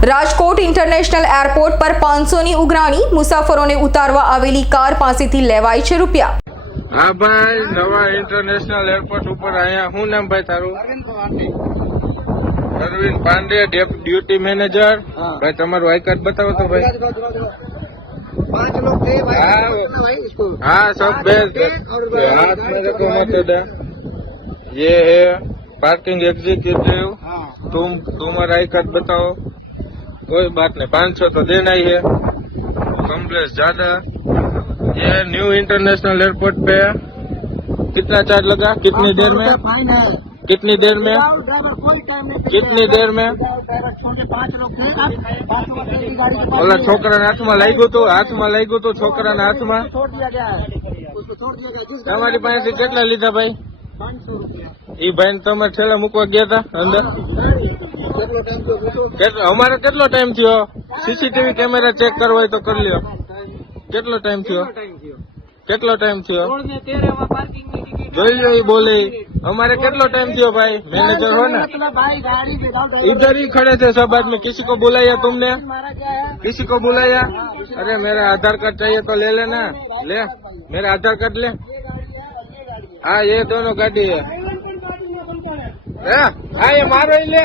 Rajkot international airport પર પાંચસોની ઉઘરાણી મુસાફરોને ઉતારવા આવેલી કાર પાસેથી લેવાય છે રૂપિયા હા ભાઈ નવા ઇન્ટરનેશનલ એરપોર્ટ ઉપર અહીંયા શું નામ ભાઈ તારું Arvind Pandey debt- duty manager ભાઈ તમારું આઈ કાર્ડ બતાવો તો ભાઈ पाँच लोग थे भाई हाँ, भाई इसको हाँ सब बेस्ट हाथ में रखो मत दे ये है पार्किंग एग्जीक्यूटिव हाँ तुम तुम्हारा आई कार्ड बताओ कोई बात नहीं पाँच सौ तो देना ही है कम्प्लेक्स ज्यादा ये न्यू इंटरनेशनल एयरपोर्ट पे कितना चार्ज लगा कितनी देर में फाइन है कितनी देर में ड्राइवर कोई टाइम नहीं कितनी देर में ड्राइवर छोटे पाँच लोग थे पाँच लोग थे गाड़ी से ઓલા છોકરાના હાથમાં લાગ્યું હતું હાથમાં લાગ્યું હતું છોકરાના હાથમાં छोड़ दिया गया है उसको छोड़ दिया गया जिस તમારી પાસેથી કેટલા લીધા ભાઈ पाँच सौ रुपया ઈ ભાઈ તમે છેલ્લે મૂકવા ગયા હતા અંદર કેટલો ટાઈમ તો બીજો કેટલો અમારે કેટલો ટાઈમ થયો સીસીટીવી કેમેરા ચેક કરવો હોય તો કરી લ્યો કેટલો ટાઈમ થયો કેટલો ટાઈમ થયો જોઈ લો ઈ બોલી અમારે કેટલો ટાઈમ થયો ભાઈ મેનેજર हो ना मतलब भाई गाड़ी के दाम इधर ही खड़े थे सब आदमी किसी को बुलाया तुमने मारा क्या है किसी को बुलाया अरे मेरा आधार कार्ड चाहिए तो ले लेना ले मेरा आधार कार्ड ले हाँ ये दोनों गाड़ी है हाँ हाँ, ये मारो ही ले